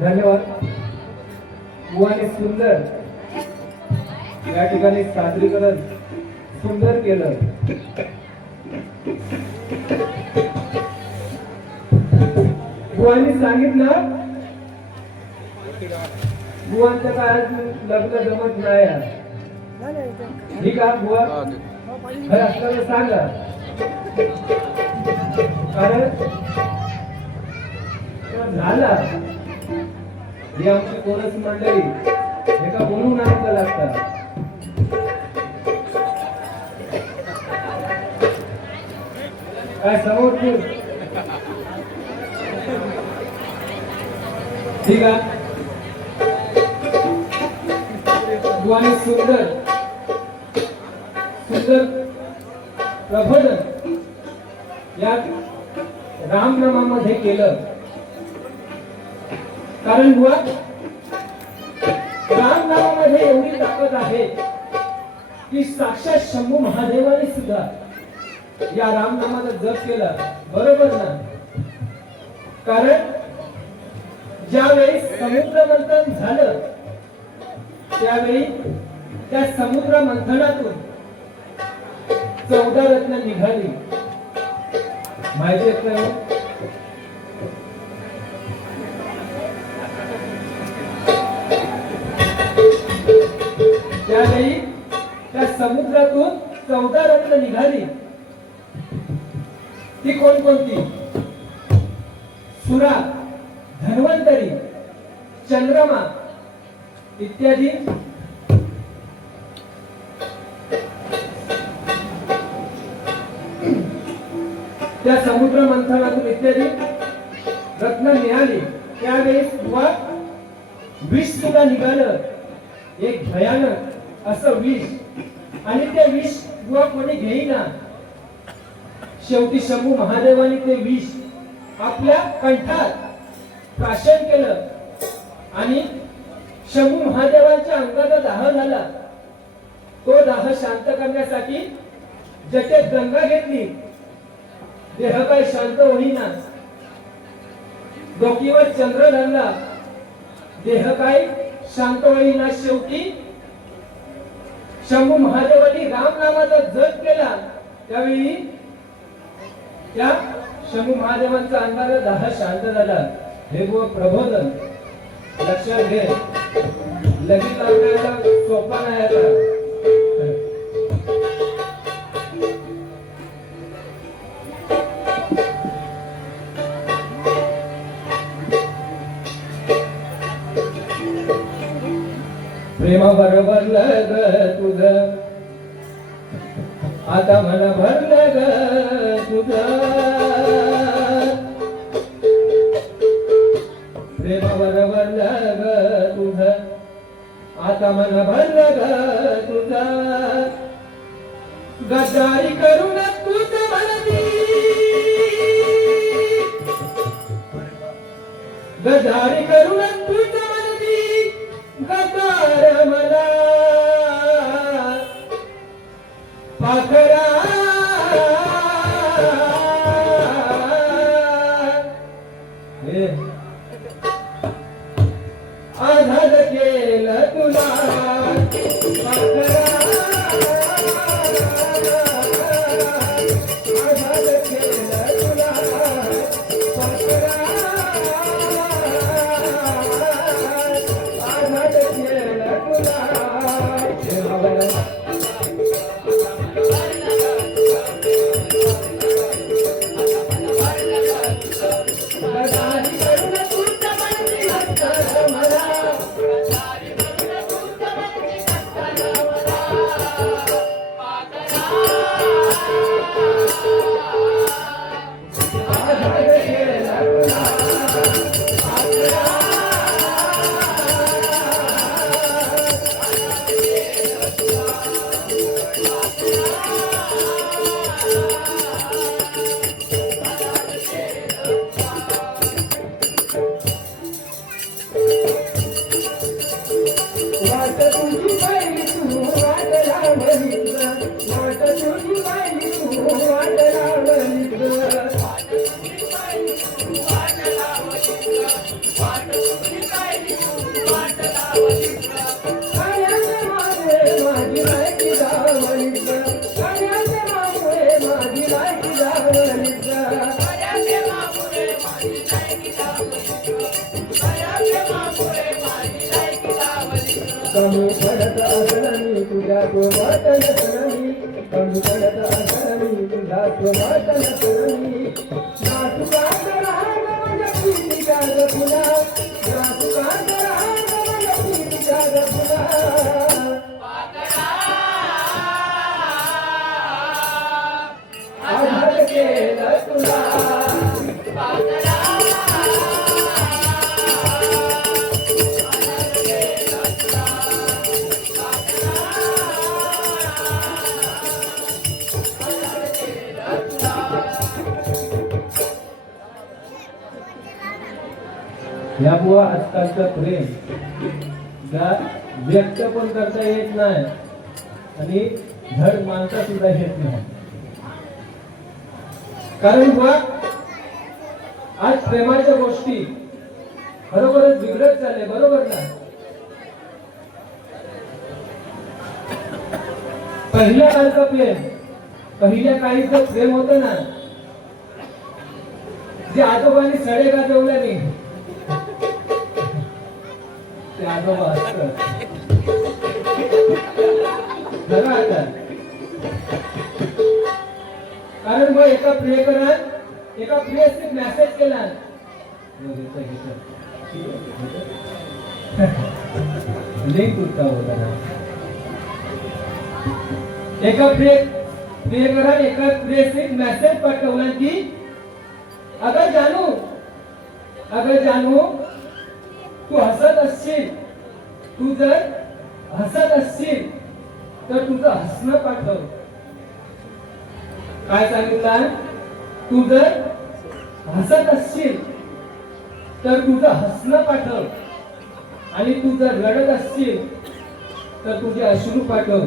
धन्यवाद. बुवाने सुंदर या ठिकाणी सादरीकरण सुंदर केलं. बुवांनी सांगितलं बुवांच्या काळात लग्न जमत नाही. ठीक आहे बुवा, खरं असल्याला सांगा. कारण झाला ही आमची कोरस मंडळी एका बोलून आणायला लागतात. काय समोर ठीक आहे. बुवाने सुंदर सुंदर प्रबोधन या रामनामामध्ये केलं. कारण बुवा रामनामामध्ये एवढी ताकद आहे की साक्षात शंभू महादेवाने सुद्धा या रामनामाचा जप केला. बरोबर ना? कारण ज्यावेळी समुद्र मंथन झालं त्यावेळी त्या समुद्र मंथनातून 14 रत्न निघाली. माहिती आहे का? त्यावेळी त्या समुद्रातून 14 रत्न निघाली. ती कोणकोणती? सुरा, धन्वंतरी, चंद्रमा इत्यादी. त्या समुद्र मंथनातून इत्यादी रत्न मिळाली. त्यावेळेस विष सुद्धा निघालं, एक भयानक असं विष. आणि ते विष कोणी घेईना. शेवटी शंभू महादेवाने ते विष आपल्या कंठात प्राशन केलं आणि शंभू महादेवांच्या अंगाचा दाह झाला. तो दाह शांत करण्यासाठी जटेत गंगा घेतली. देह काय शांत होईना. डोकीवर चंद्र धरला. देह काय शांत होईना. शेवटी शंभू महादेवांनी रामनामाचा जप केला. त्यावेळी त्या शंभू महादेवांचा अंगाचा दाह शांत झाला. हे प्रबोधन लक्षात घे. लगेच आपल्याला सोपा नाही आता. प्रेमा बरोबर लग तुझ आता मला भरलं ग तुझ. प्रेमा बरोबर लग तुझ आता मला भरलं ग तुझ. गद्दारी करून तूच म्हणती. गद्दारी करून तूच म्हणती. गद्दार मला पाखरा आधार केलं तुला पाखरा. पडत असणमी तुझ्या सोबत नसणमी कमी पडत असणमी तुझ्या सोबत नसणमी ना तुका राग माझ्या प्रीतीच्या ग फुला ना तुका राग माझ्या प्रीतीच्या ग फुला आधार केलं तुला या बुवा आजकालचं प्रेम व्यक्त पण करता येत नाही आणि धड मानता सुद्धा येत नाही. कारण बुवा आज प्रेमाच्या गोष्टी खरोखरच बिघडत चालले, बरोबर ना? पहिल्या काळचं प्रेम, पहिल्या काळीचं प्रेम होतं ना, जे आजोबांनी सडे गाजवल्याने ते आजोबा असत बघा आता. कारण मग एका प्रियकरात एका प्रियसी मेसेज केला लिंक उठता होता. एका प्रियकरात एका प्रियसी मेसेज पाठवला की अगर जानू तू हसत असशील, तू जर हसत असशील तर तुझं हसणं पाठव. काय सांगितलं? तू जर हसत असशील तर तुझं हसणं पाठव आणि तू जर रडत असशील तर तुझे अश्रू पाठव.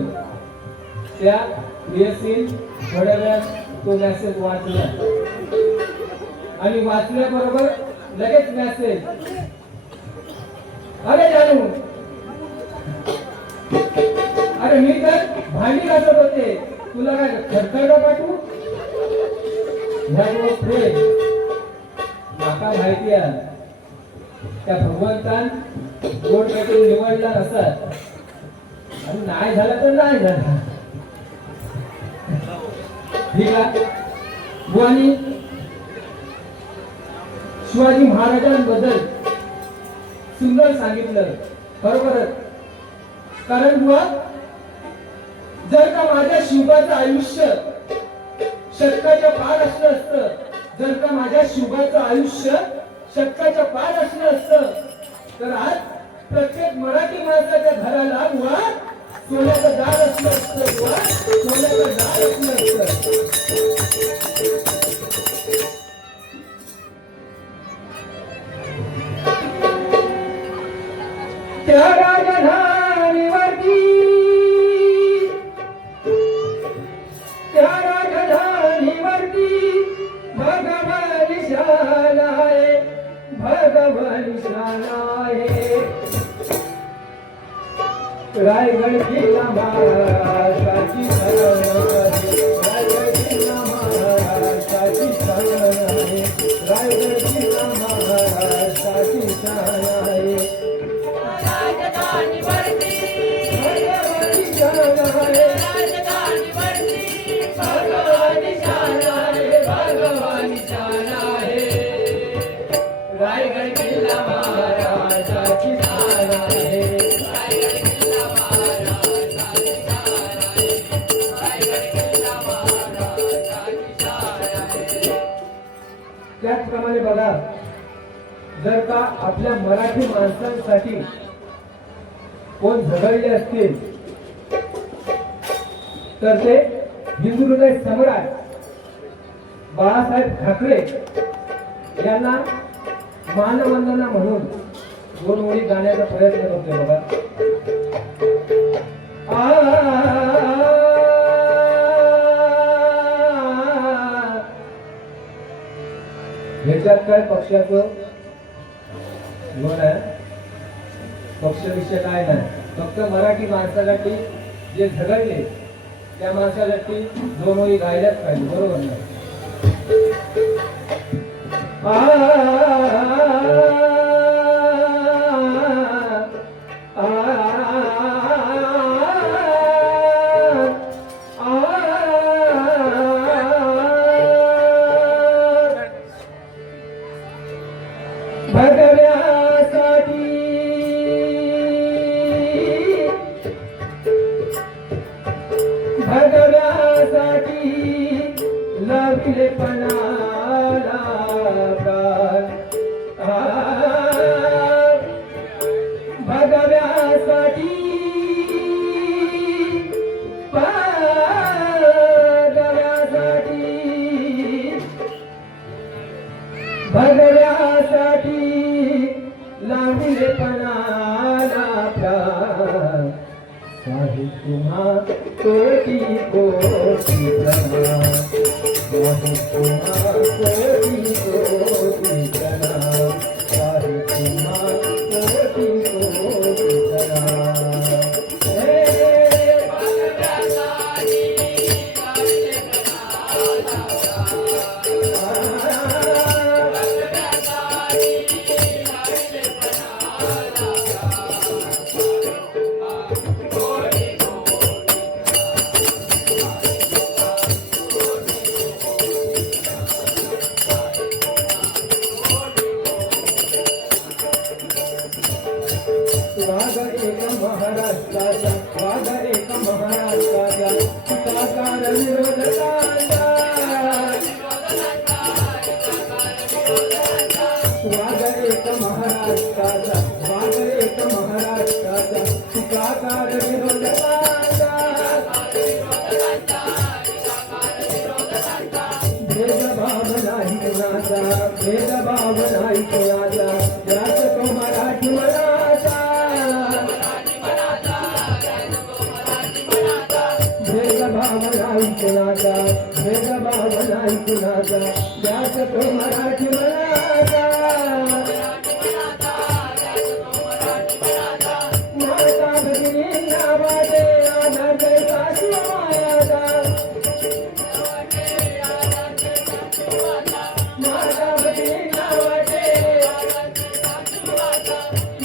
त्या प्रियसीन थोड्या वेळात तो मेसेज वाचला आणि वाचल्याबरोबर लगेच मेसेज, अरे जानू, अरे मी तर भांडी घासत होते, तुला काय खरखरडा पाठवू? ह्या प्रेम माका माहिती आहे त्या भगवंतान गोड काहीतरी निवडला असत आणि नाही झाला तर नाही झाला. ठीक आहे. बुवानी शिवाजी महाराजांबद्दल सुंदर सांगितलं, बरोबरच. कारण बुवा जर का माझ्या शिवबाचं आयुष्य शतकाच्या पार असलं असतं, जर का माझ्या शिवबाचं आयुष्य शतकाच्या पार असलं असतं तर आज प्रत्येक मराठी माणसाच्या घराला बुवा सोन्याचं दार असलं असतं, बुवा सोन्याचं दार असलं असतं. त्या राजधानीवरती भगवान शान आहे, भगवान शान आहे. रायगड किल्ला महाराष्ट्राची शान आहे, रायगड किल्ला महाराष्ट्राची शान आहे, रायगड किल्ला महाराष्ट्राची शान आहे. राजधानीवरती भगवान शान आहे, राजधानीवरती भगवान शान आहे, भगवान शान आहे. रायगड किल्ला महाराष्ट्राची शान आहे, रायगड किल्ला महाराष्ट्राची शान आहे, रायगड किल्ला महाराष्ट्राची शान आहे. त्याचप्रमाणे बघा, जर का आपल्या मराठी माणसांसाठी कोण झगडले असतील तर ते हिंदू हृदय सम्राट बाळासाहेब ठाकरे यांना मानवंदना म्हणून दोन ओळी गाण्याचा प्रयत्न करतोय बघा. ह्याच्यात काय पक्षाचं लोन आहे, पक्ष विषय काय नाही, फक्त मराठी माणसासाठी जे झगडले त्या माणसासाठी दोन ओळी गायलाच पाहिजे, बरोबर ना? लाविले पणाला प्राण भगव्यासाठी भगव्यासाठी लाविले पणाला प्राण काही तुम्हा कोटी कोटी प्रणाम काही तुम्हा कोटी कोटी प्रणाम काही तुम्हा कोटी कोटी प्रणाम वाघ एक महाराष्ट्राचा वाघ एक महाराष्ट्राचा टीकाकार विरोधकांचा वाघ एक महाराष्ट्राचा वाघ एक महाराष्ट्राचा टीकाकार विरोधकांचा भेदभाव नाही कुणाचा भेदभाव नाही कुणाचा याच तो मराठी मनाचा भेदभाव नाही कुणाचा भेदभाव नाही कुणाचा याच तो मराठी मनाचा माता भगिनींना वाटे आनंद सासुमायाचा माता भगिनींना वाटे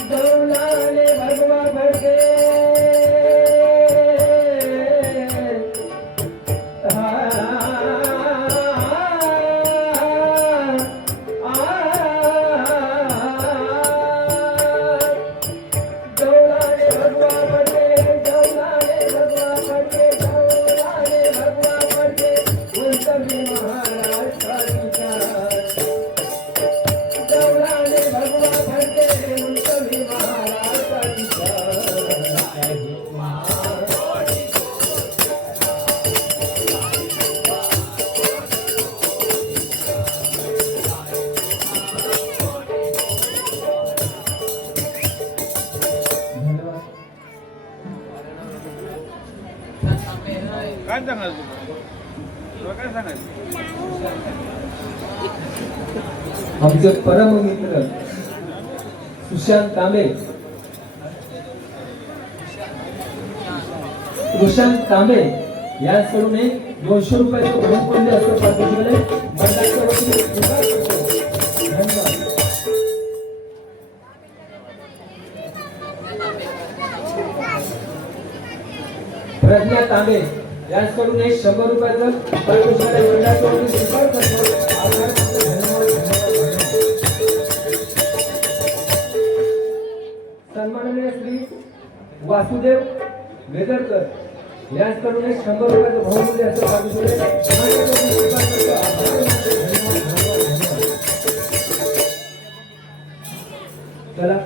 गौलाने भगवा भरते काय सांगायचं तुला काय सांगायचं आमचे परम मित्र सुशांत तांबे सुशांत तांबे यांकडून एक 200 रुपयाचं बहुमूल्य असं पाठवले मंडळाच्या वतीने स्वीकार करतो. धन्यवाद. प्रज्ञा तांबे यांकडून एक 100 रुपयाचं पारितोषिक मंडळाच्या वतीने स्वीकार करतो. आभार. सन्माननीय श्री वासुदेव वेदरकर यांकडून एक 100 रुपयाचं बहुमूल्य असं पारितोषिक मंडळाच्या वतीने स्वीकार करतो. आभार. चला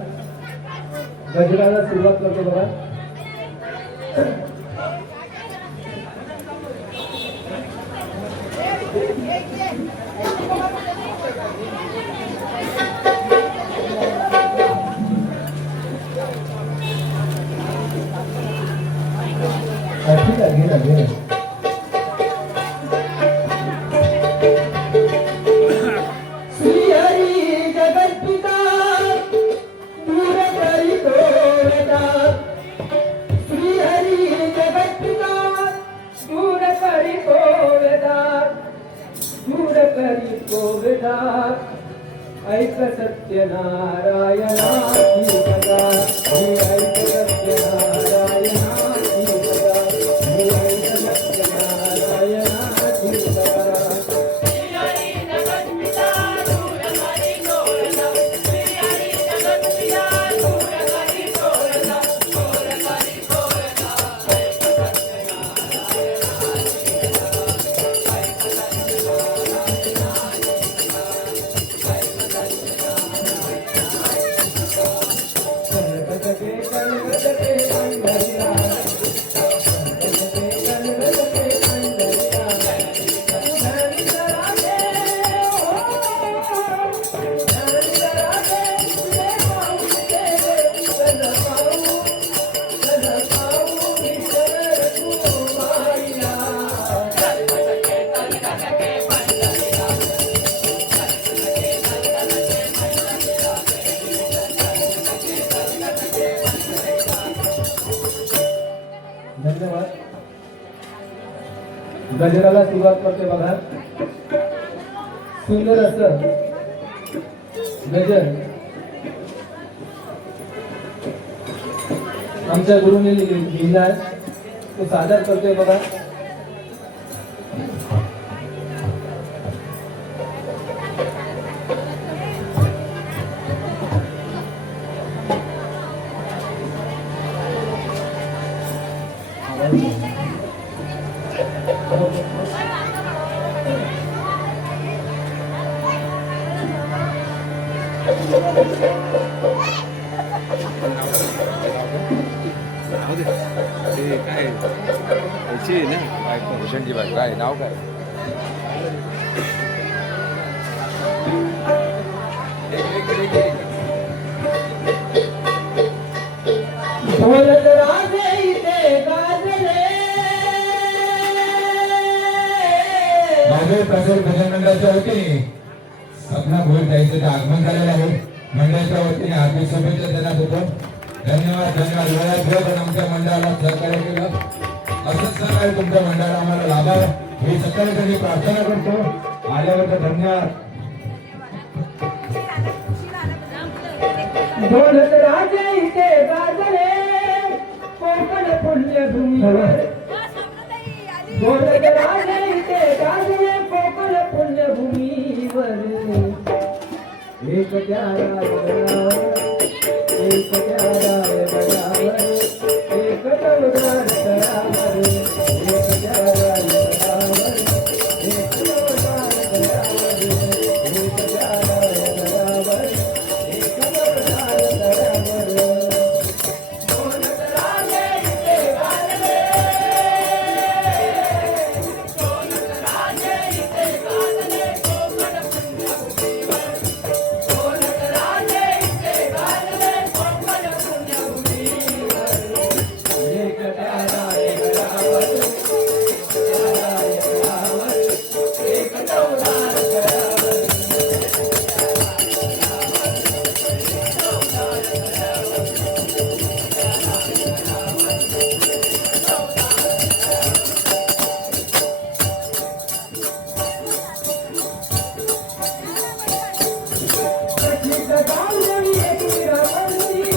गजराला सुरुवात करतो बघा. ठीक आहे घे ना घे ना. श्रीहरी जगत्पिता दूर करी तोरता श्रीहरी जगत्पिता दूर करी तोरता दूर करी तोरता ऐक सत्यनारायणाची कथा ऐक सत्यनारायणाची कथा ऐक सत्यनारायणाची कथा. गजराला सुरुवात करते बघा. सुंदर असं गजर आमच्या गुरुने लिहिलाय, तो सादर करतोय बघा. ते काय याची आहे ना बायको भूषणची बायको काय नाव काय बोलत राजे इथे गाजले. माझे प्रसार भजन मंडळाच्या वतीने सपना भोईर ताईंचं आगमन झालेलं आहे. मंडळाच्या वतीने हार्दिक शुभेच्छा देण्यात येतो. धन्यवाद धन्यवाद. वेळात वेळ पण आमच्या मंडळाला सहकार्य केलं. असंच सहकार्य तुमच्या मंडळाला आम्हाला लाभावं ही सकाळी प्रार्थना करतो. आल्याबद्दल धन्यवाद. बोलत राजे इथे गाजले कोकण पुण्यभूमीवर. बोलत राजे इथे गाजले कोकण पुण्यभूमीवर. एक प्यारा गडावर, एक प्यारा गडावर, एक टवदार तळावर, एक प्यारा गडावर, एक टवदार तळावर, एक प्यारा गडावर, एक टवदार तळावर. बोलत राजे इथे गाजले. बोलत राजे इथे गाजले कोकण पुण्यभूमीवर. बोलत राजे इथे गाजले कोकण पुण्यभूमीवर. एक प्यारा गडावर, एक प्यारा गडावर, एक टवदार तळावर, प्रसिद्ध गावदेवी एकविरा मंदिर.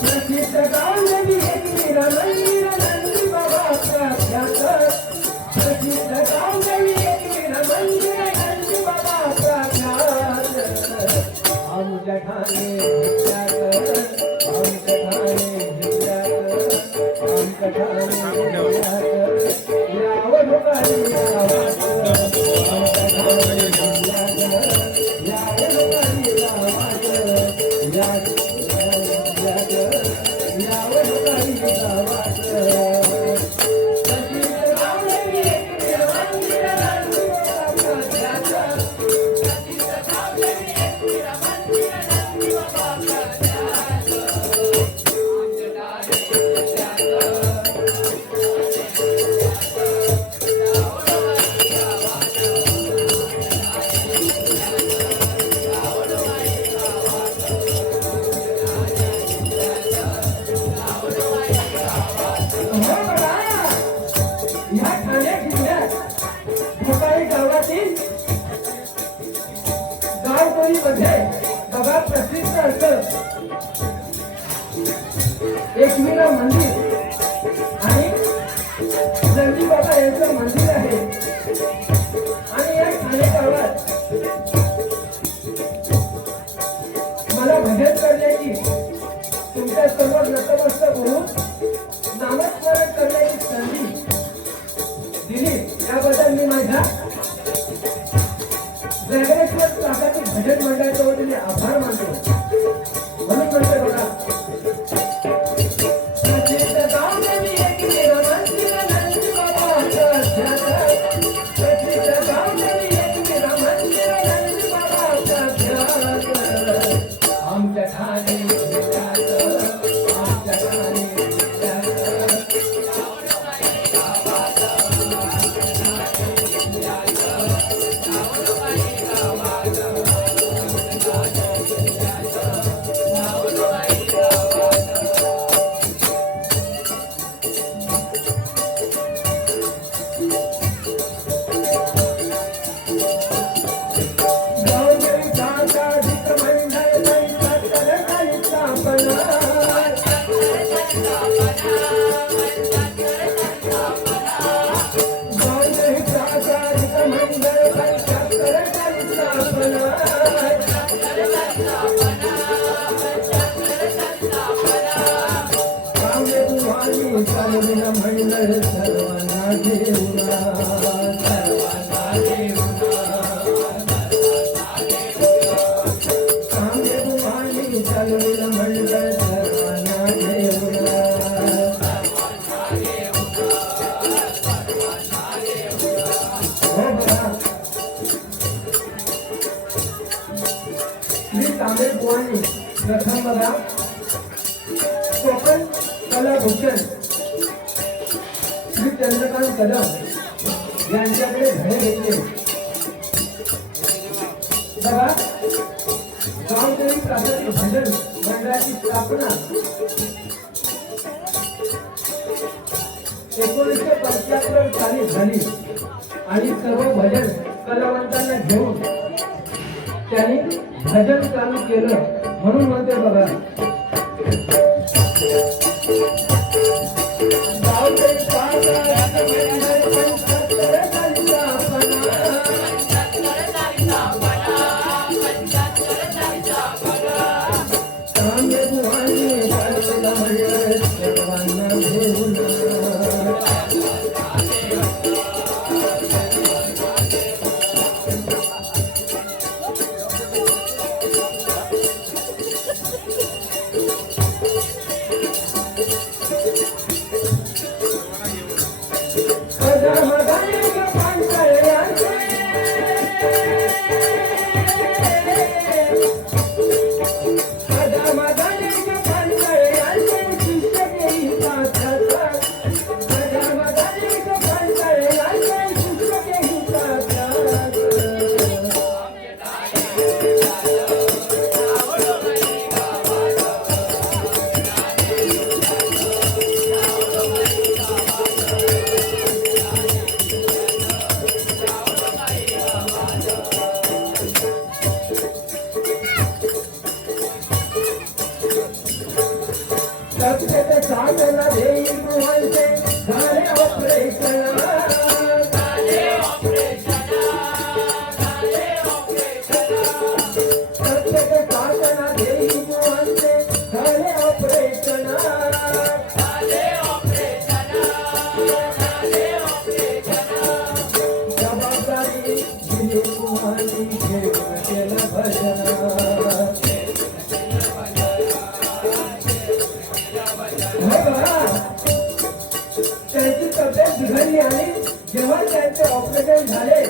प्रसिद्ध गावदेवी एकविरा मंदिर नंदी बाबा प्रख्यात. प्रसिद्ध गावदेवी एकविरा मंदिर नंदी बाबा प्रख्यात. आमच्या ठाणे जिल्ह्यात, आमच्या ठाणे जिल्ह्यात, आमच्या ठाणे जिल्ह्यात यावं लोकांनी गावात. आमच्या ठाणे जिल्ह्यात यावं लोकांनी गावात. या जिल्ह्यात यावं लोकांनी गावात. प्रसिद्ध गावदेवी एकविरा मंदिर नंदी बाबा प्रख्यात. प्रसिद्ध गावदेवी एकविरा मंदिर नंदी बाबा प्रख्यात. आमच्या ठाणे जिल्ह्यात या ठाणे जिल्ह्यात भोपाळी गावातील गावकोळीमध्ये बघा प्रसिद्ध असं एकविरा मंदिर आणि नंदी बाबा यांचं मंदिर आहे. आणि या ठाणे गावात मला भजन करण्याची, तुमच्या समोर नतमस्तक होऊन नामस्मरण करण्याची संधी दिली त्याबद्दल मी माझ्या जगनेश्वर प्राकृतिक भजन मंडळाच्या वतीने आभार मानतो. म्हणून म्हणतो बघा. प्रसिद्ध गावदेवी एकविरा मंदिर नंदी बाबा प्रख्यात. मंडळ सर्वांना देऊना सर्वांना देऊना चालविल मंडळ सर्वांना देऊना श्री तांबे बुवांनी प्रथम बघा कोकण कलाभूषण श्री चंद्रकांत कदम यांच्याकडे धडे घेतले बघा गावदेवी प्राथमिक भजन मंडळाची स्थापना 1975 साली झाली आणि सर्व भजन कलावंतांना घेऊन त्यांनी भजन चालू केलं म्हणून म्हणते बघा त्यांची तब्येत बिघडली आणि जेव्हा त्यांचे ऑपरेशन झाले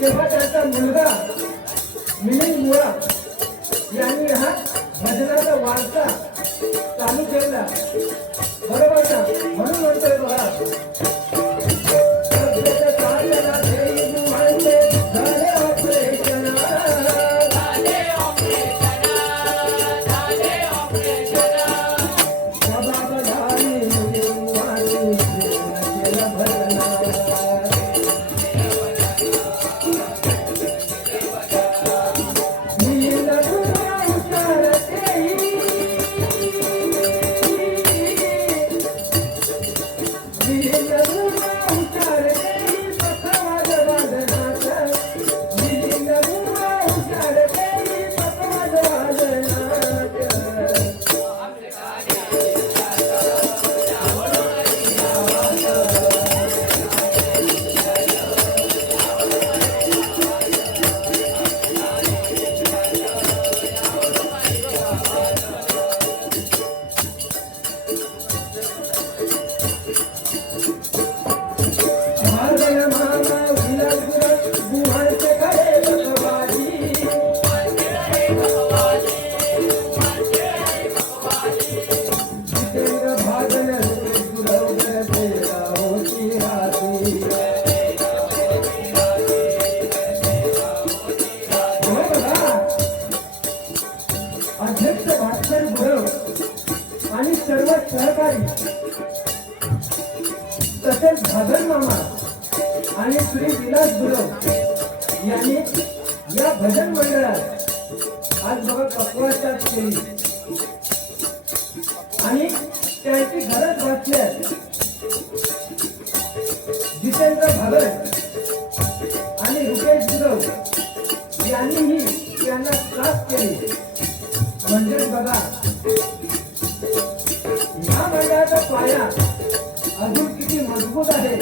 तेव्हा त्यांचा मुलगा मिलिंद मुळा यांनी हा भजनाचा वारसा चालू केला बरोबर ना म्हणून म्हणतोय बघा अध्यक्ष भास्कर गुरव आणि सर्व सहकारी तसेच भादर मामा आणि श्री विलास गुरव यांनी या भजन मंडळात आज बघा पक्वाचार केली आणि त्यांची गरज भासली आहे. जितेंद्र भागत आणि रुपेश गुरव यांनीही त्यांना त्रास केली. म्हणजेच बघा, या मंडळाचा पाया अजून किती मजबूत आहे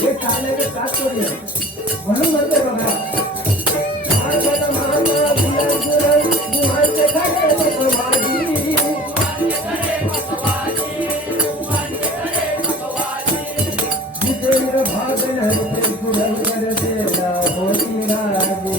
हे सांगण्याचे तात्पर्य. म्हणून म्हणते बघा, भारताला महात्मा फुले बुवांचे खरे बसवाजी. जितेंद्र भागन रुपेश गुरव करते होती राजी.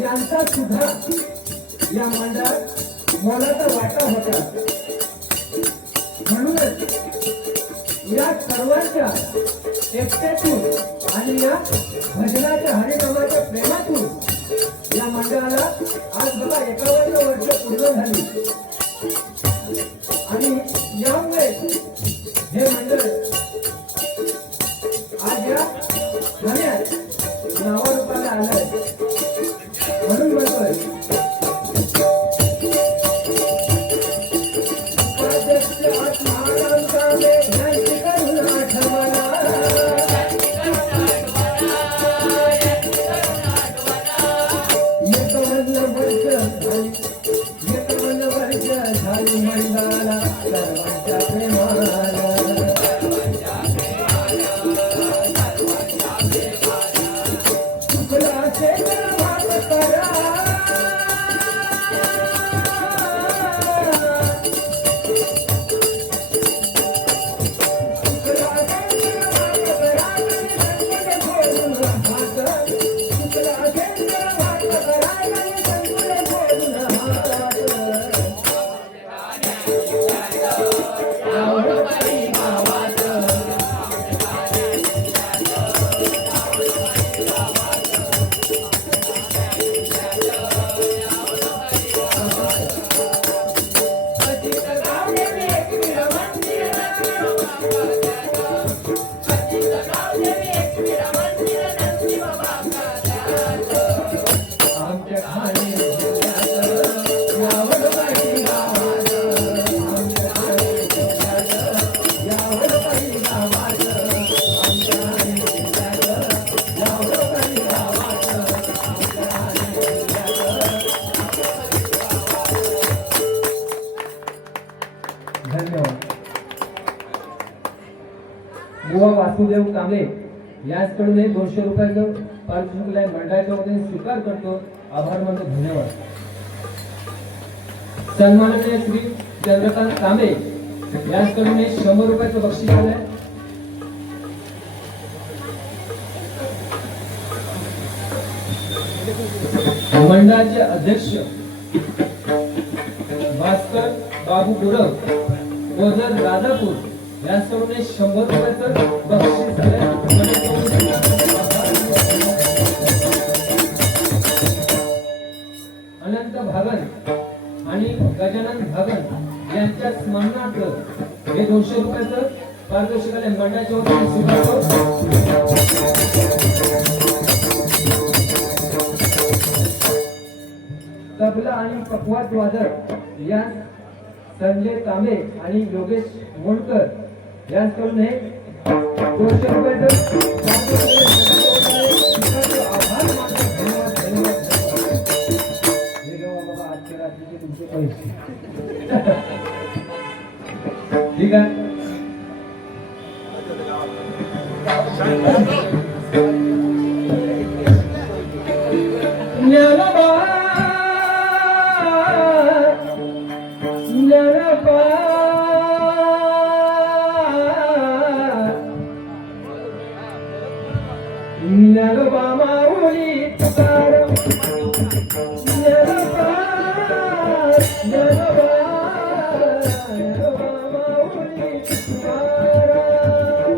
यांचा सुद्धा या मंडळात मोलाचा वाटा होता. म्हणूनच या सर्वांच्या एकट्यातून आणि या भजनाच्या हरिनामाच्या प्रेमातून या मंडळाला आज बघा 51 वर्ष पूर्ण झाली. आणि यामुळे हे मंडळ आज या ठाण्यात नावारूपाला आलंय. म्हणून म्हणतोय, उपाध्यक्ष आत्माराम कांबळे यांची करुण आठवणा. एकवन्न वर्ष झाली मंडळाला सर्वांच्या प्रेमाला. बुवा वासुदेव कांबळे याचकडून 200 रुपयाचं पारितोषिक मंडळाच्या वतीने स्वीकार करतो. आभार मानतो. धन्यवाद. सन्माननीय श्री चंद्रकांत कांबळे याचकडून 100 रुपयाचं बक्षीस आलंय. मंडळाचे अध्यक्ष भास्कर बाबू गुरव गोजर राजापूर याचकडून 100 रुपयाचं बक्षीस आलंय. अनंत भागन आणि गजानन भागन यांच्या स्मरणार्थ हे 200 रुपयाचं पारितोषिक मंडळाच्या वतीने स्वीकारतो. तबला आणि पखवाज वादक या संजय तांबे आणि योगेश मोडकर यांच्याकडून हे 200 रुपयाचं आभार मानतो. धन्यवाद, धन्यवाद, धन्यवाद. हे घेऊ बाबा आजच्या रात्रीचे तुमचे पैसे. ठीक आहे. ज्ञानोबा ज्ञानोबा ज्ञानोबा माऊली तुकाराम ज्ञानोबा ज्ञानोबा ज्ञानोबा माऊली तुकाराम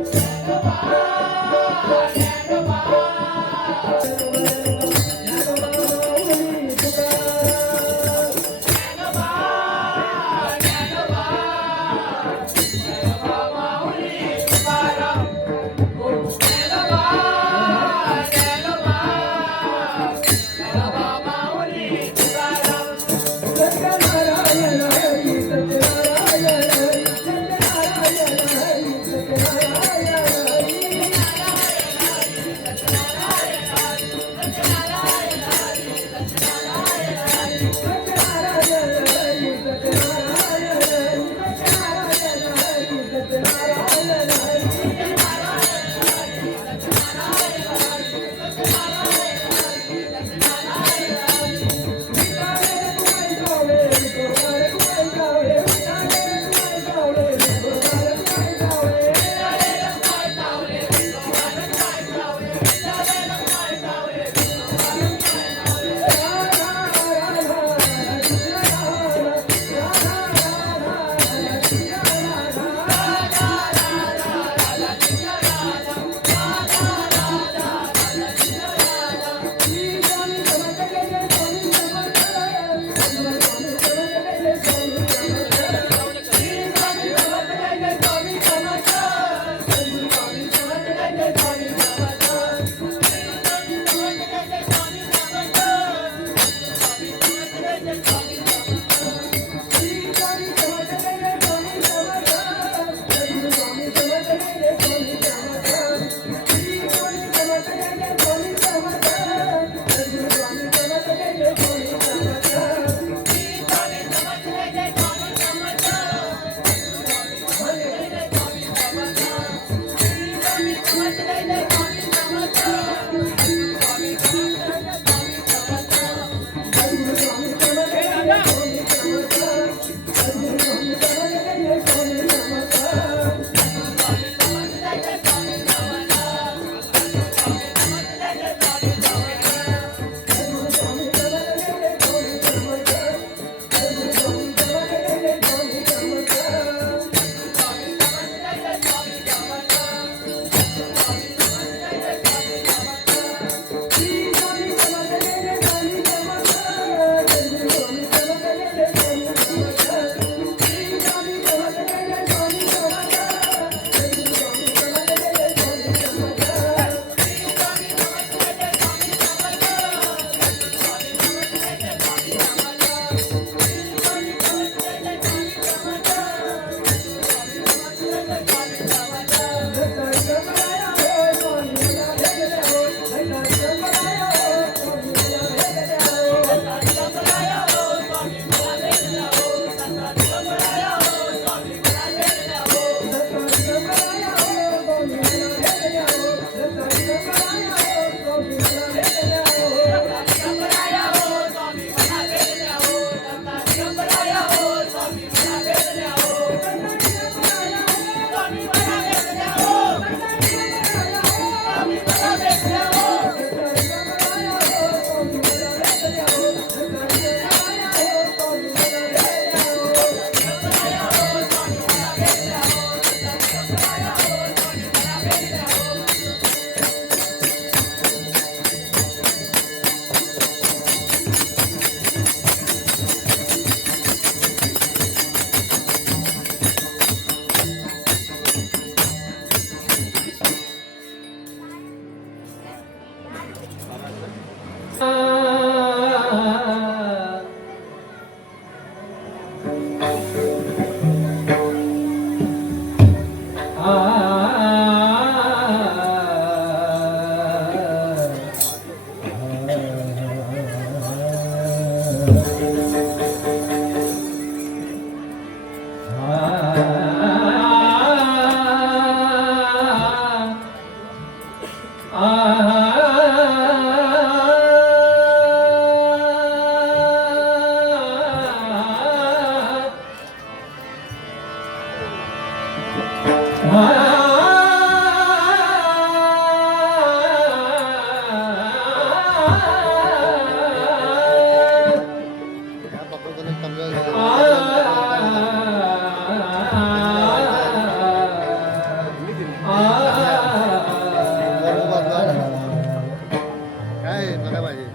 काय बघा पाहिजे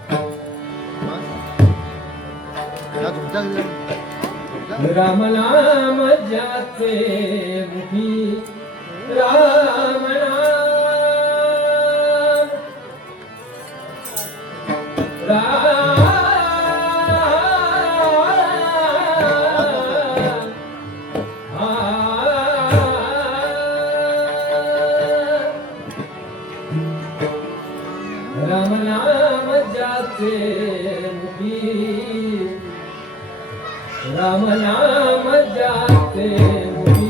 राम नाम जाते मुखी राम नाम राम नाम जाते मुखी राम नाम जाते मुखी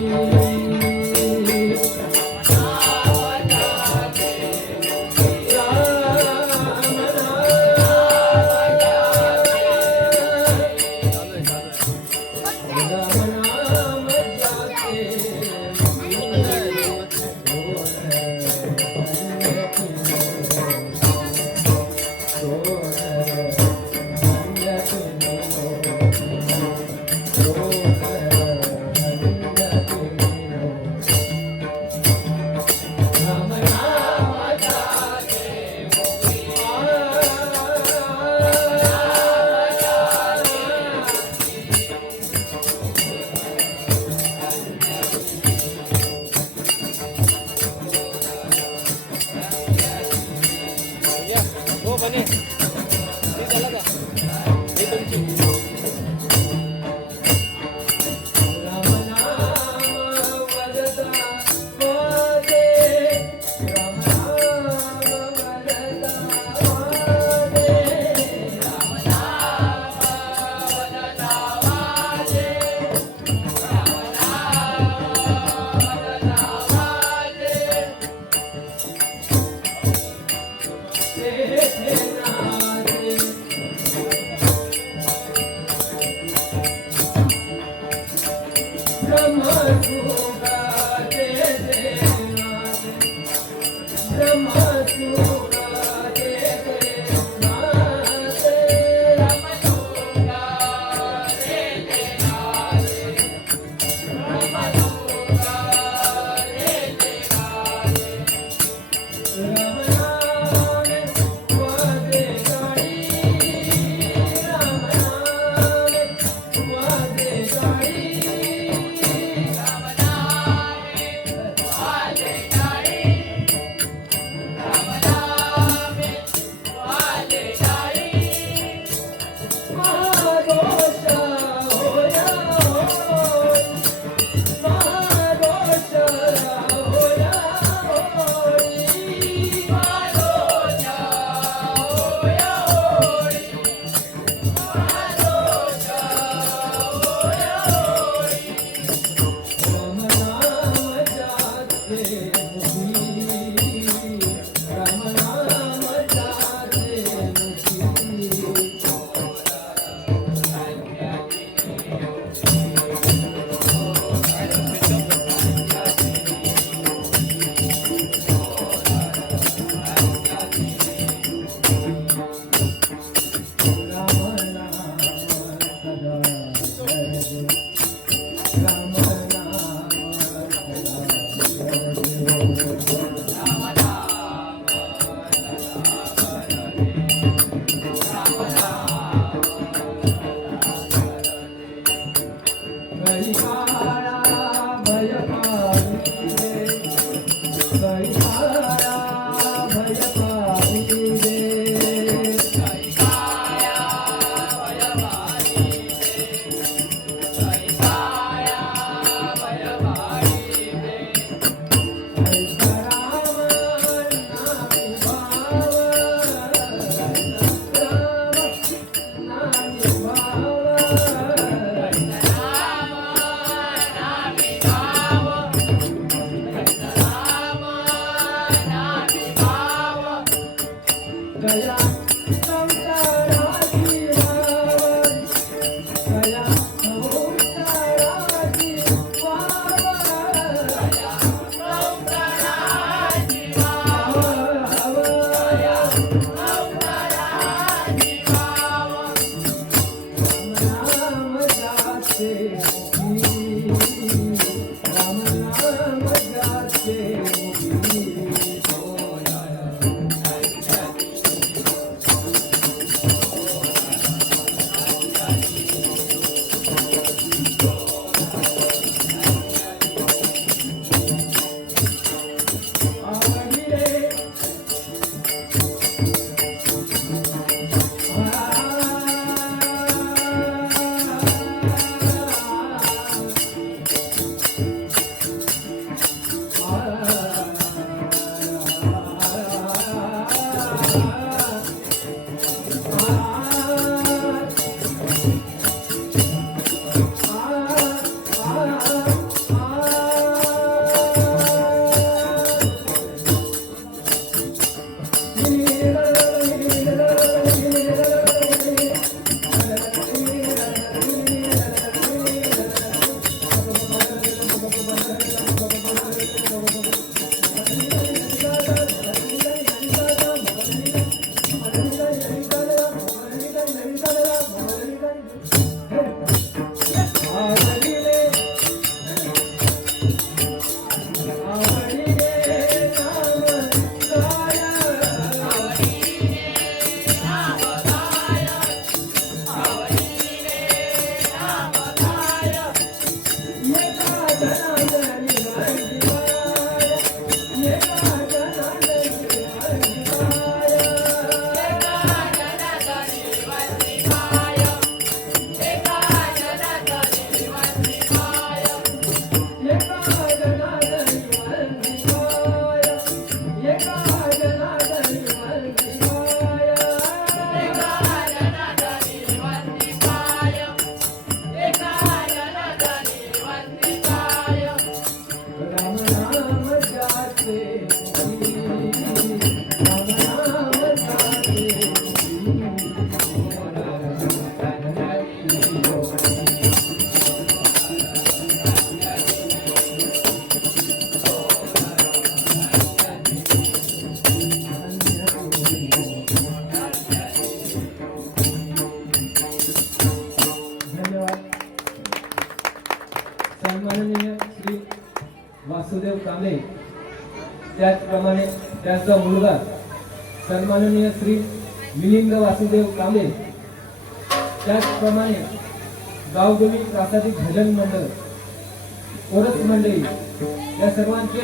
धन्यवाद. सन्माननीय श्री वासुदेव कांबळे, त्याचप्रमाणे त्यांचा मुलगा सन्माननीय श्री मिलिंद वासुदेव कांबळे, त्याचप्रमाणे गावदेवी प्रासादिक भजन मंडळ, कोरस मंडळी या सर्वांचे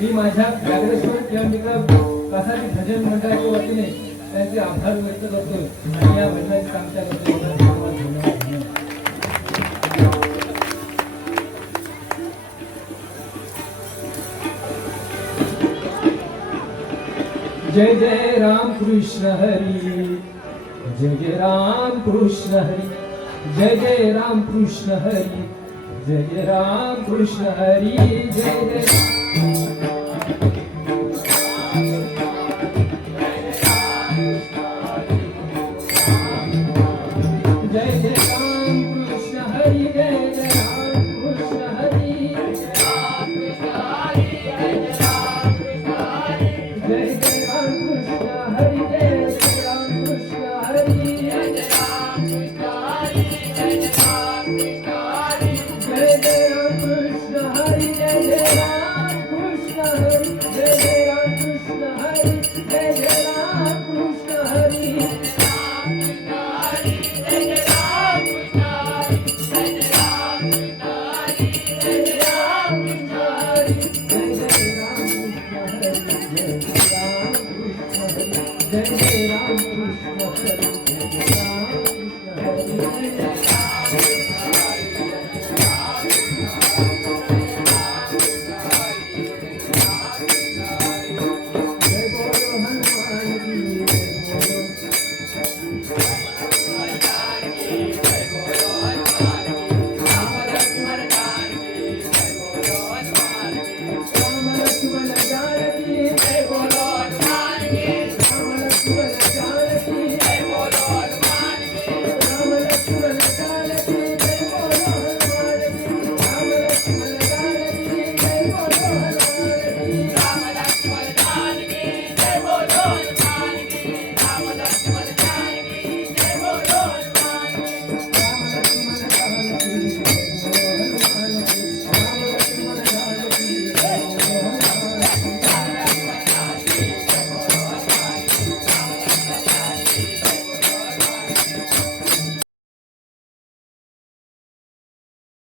मी माझ्या व्याघ्रेश्वर त्र्यंबिका प्रासादिक भजन मंडळाच्या वतीने त्यांचे आभार व्यक्त करतो आणि या भजनाची आमच्या जय जय राम कृष्ण हरी, जय जय राम कृष्ण हरी, जय जय राम कृष्ण हरी, जय जय राम कृष्ण हरी, जय जय